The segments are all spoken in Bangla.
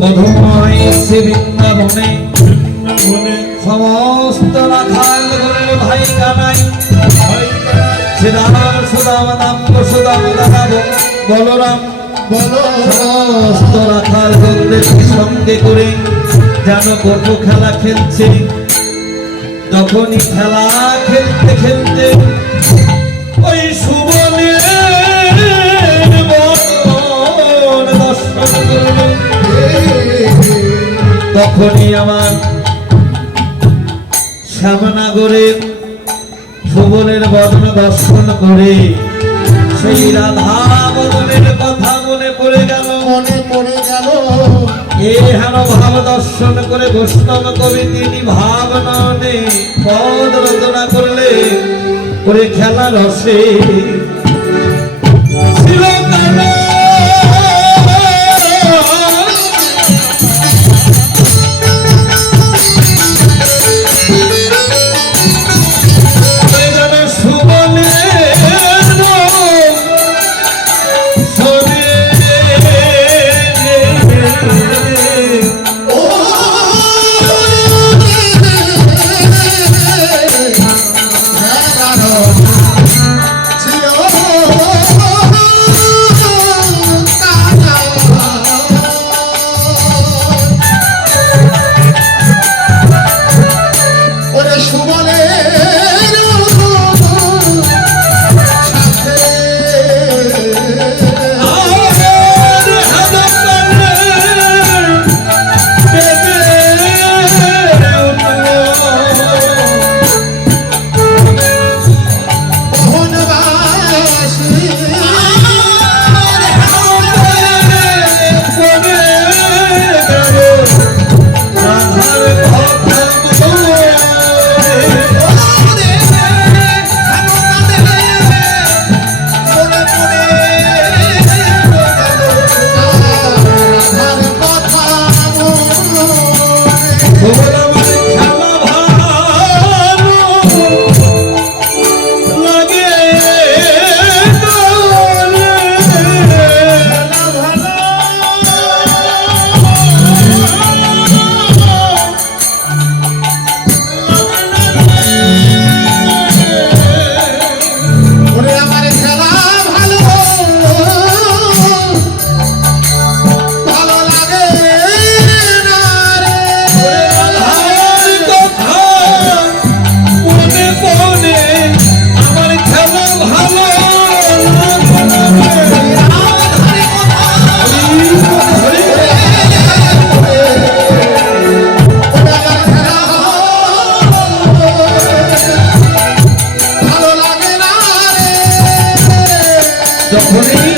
মধুময় শ্রী বৃন্দাবনে সমস্ত রাখাল ঘরের ভাই কানাই শ্রীরাম সুদাম নাম সুদাম দাদা বলরাম সমস্ত রাখাল গণদেরকে সঙ্গে করে যেন কত খেলা খেলছে। যখনই খেলা খেলতে খেলতে ওই সুবনের বদন দর্শন করল, তখনই আমার শ্যামনগরের সুবনের বদন দর্শন করে সেই রাধা বদনের কথা মনে পড়ে গেল। এ হেন ভাব দর্শন করে বৈষ্ণব কবি তিনি ভাব নয়নে পদ রচনা করলে করে খেলা রসে ছিল কানা। যখনই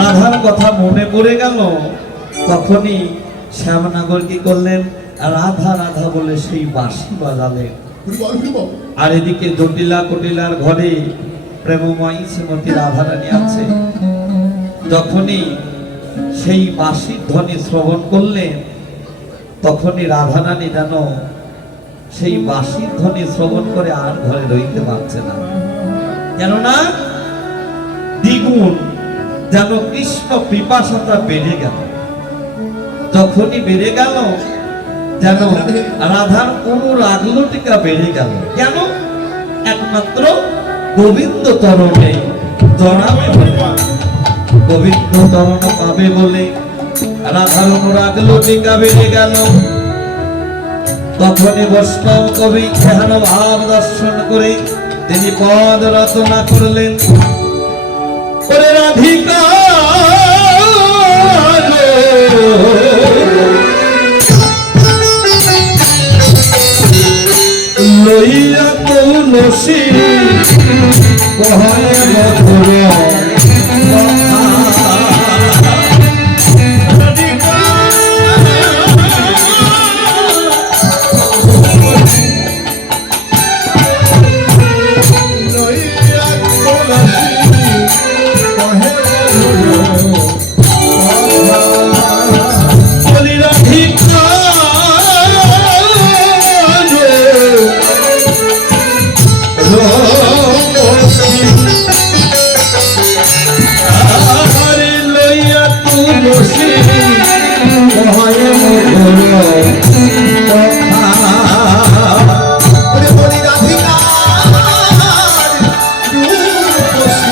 রাধার কথা মনে পড়ে গেল তখনই শ্যামনগর কি করলেন, রাধা রাধা বলে সেই বাঁশি বাজালেন। আর এদিকে জটিলা কটিলার ঘরে প্রেমময়ী শ্রীমতী রাধারানী আছে। যখনই সেই বাঁশির ধ্বনি শ্রবণ করলেন তখনই রাধারানী যেন সেই বাঁশির ধ্বনি শ্রবণ করে আর ঘরে রইতে পারছে না, কেননা দ্বিগুণ যেন কৃষ্ণ পিপাসাটা বেড়ে গেল। যখনই বেড়ে গেল যেন রাধার অনুরাগলটিকা বেড়ে গেল। কেন? একমাত্র গোবিন্দ চরণে জড়াবে, গোবিন্দ চরণ পাবে বলে রাধার অনুরাগলটিকা বেড়ে গেল। তখনই বৈষ্ণব কবি এহেন ভাব দর্শন করে তিনি পদ রচনা করলেন। ওরে রাধিকা লইয়া তুলসী কহে মধুর তুলসী কয় মধুর কথা ওরে বলি রাধিকার রূপসী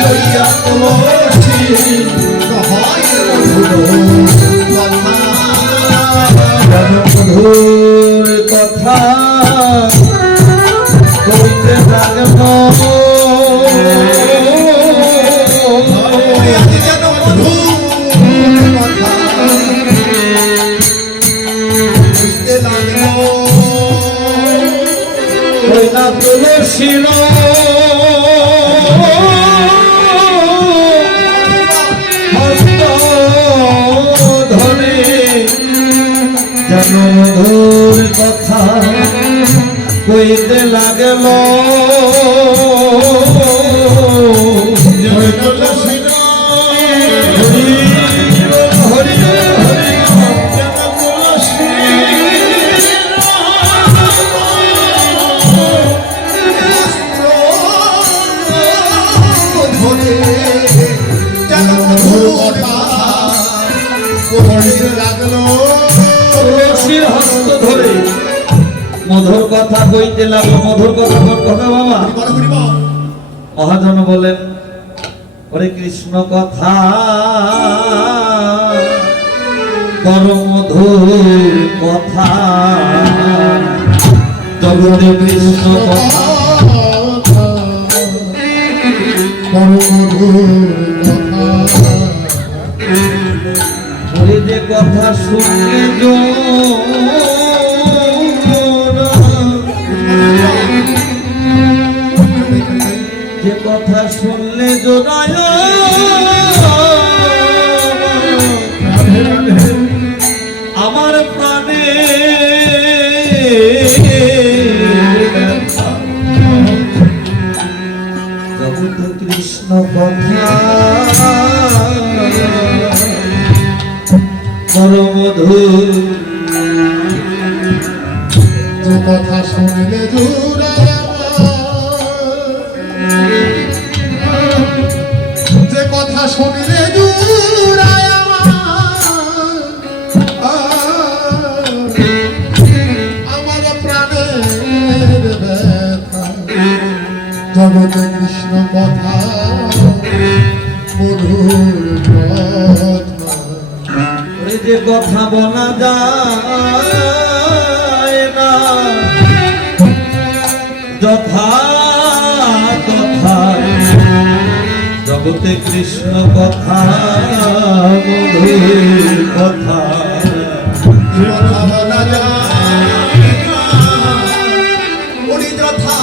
লইয়া তুলসী কয় মধুর কথা মধুর কথা কইতে লাগল আজ যেন মধুর কথা কইতে লাগলো কইনা তুলসীর হস্ত ধরে যেন মধুর কথা কইতে লাগল জয় তুলসী হরি হরি যেন তুলসী ধরে যেন মধুর কথা কইতে লাগলো তুলসীর হস্ত ধরে মধুর কথা কইতে লাগলো। মধুর কথা কোন কথা বাবা? বড় করিব মহাজন বলেন ওরে কৃষ্ণ কথা কর মধুর কথা জগতে কৃষ্ণ কথা ওরে যে কথা শুনলে যে কথা শুনলে জোড়ায় আমার প্রাণে জগতে কৃষ্ণ কথা পরমধুর যে কথা শুনলে জুড়ায় যে কথা শুনলে জুড়ায় আমার প্রাণের ব্যথা জগতে কৃষ্ণ কথা মধুর কথা ওই যে কথা বলা যায় না যথা তথা জগতে কৃষ্ণ কথা মধুর কথা কথা বলা যায় না, ওরি যথা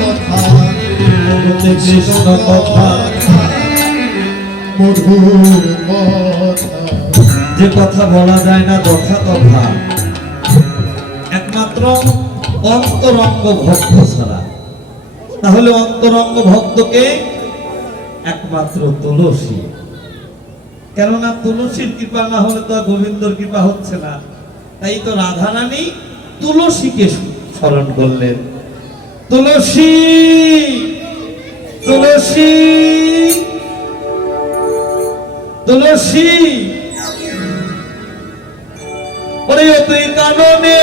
কথা জগতে কৃষ্ণ কথা মধুর কথা যে কথা বলা যায় না যথা তথা একমাত্র অন্তরঙ্গ ভক্ত ছাড়া। তাহলে অন্তরঙ্গ ভক্তকে একমাত্র তুলসী, কেননা তুলসীর কৃপা না হলে তো গোবিন্দর কৃপা হচ্ছে না। তাই তো রাধারানী তুলসীকে স্মরণ করলেন। তুলসী তুলসী তুলসী ওরে তুই কাননে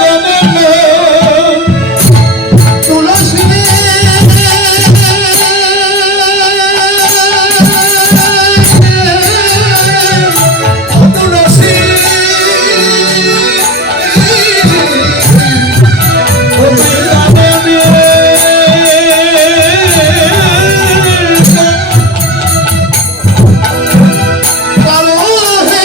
তুলসী তুলসী কালো হে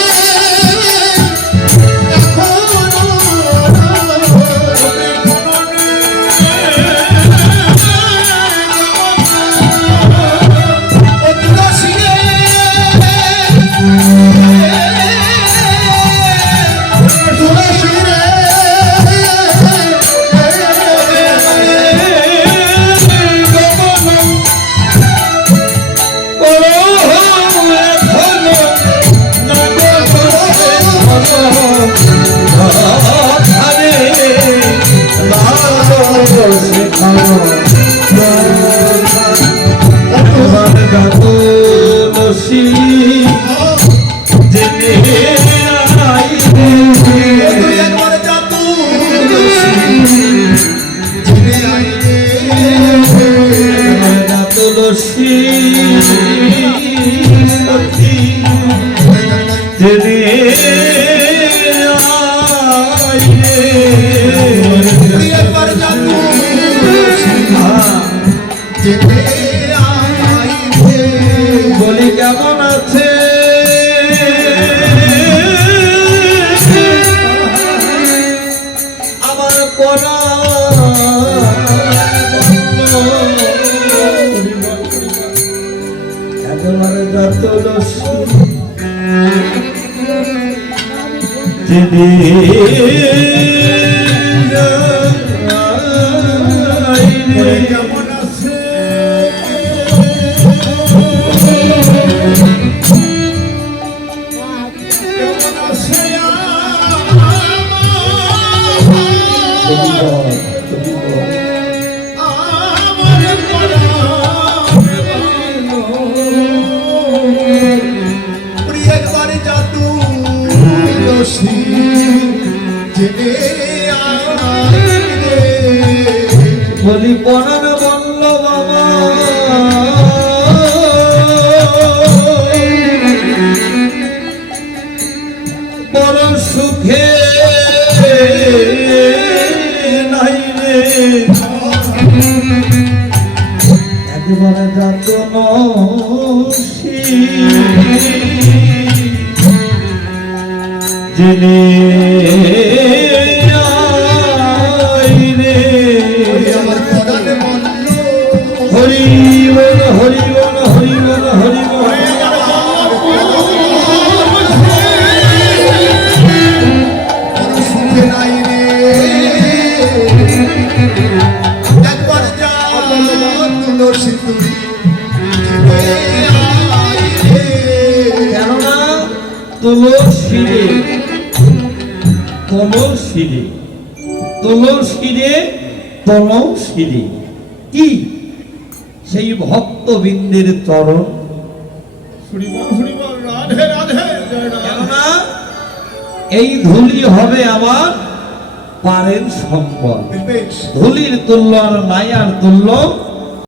তুলসী সখী জেনে আইরে একবার যা তুলসী যেতে আইবে বলি কেমন আছে আমার পরা একেবারে যত কেমন আছে কেমন আছে আমার প্রিয় একবার যা তুলসী জেনে আইবে বলি পরাণ বলল বাবা বড় সুখে নাই রে একবারে যাত জেনে আইরে আমার পরাণ বলল হরি বল হরি বল হরি বল হরি বল কোনো সুখে নাই রে একবার যা তুলসী তুই কেননা তুলসীরে তুলসীরে তুলসীরে তুলসীরে কি সেই ভক্তবৃন্দের চরণ কেননা এই ধুলি হবে আমার পারের সম্পদ বেশ ধুলির তুল্য আর নাই আর তুল্য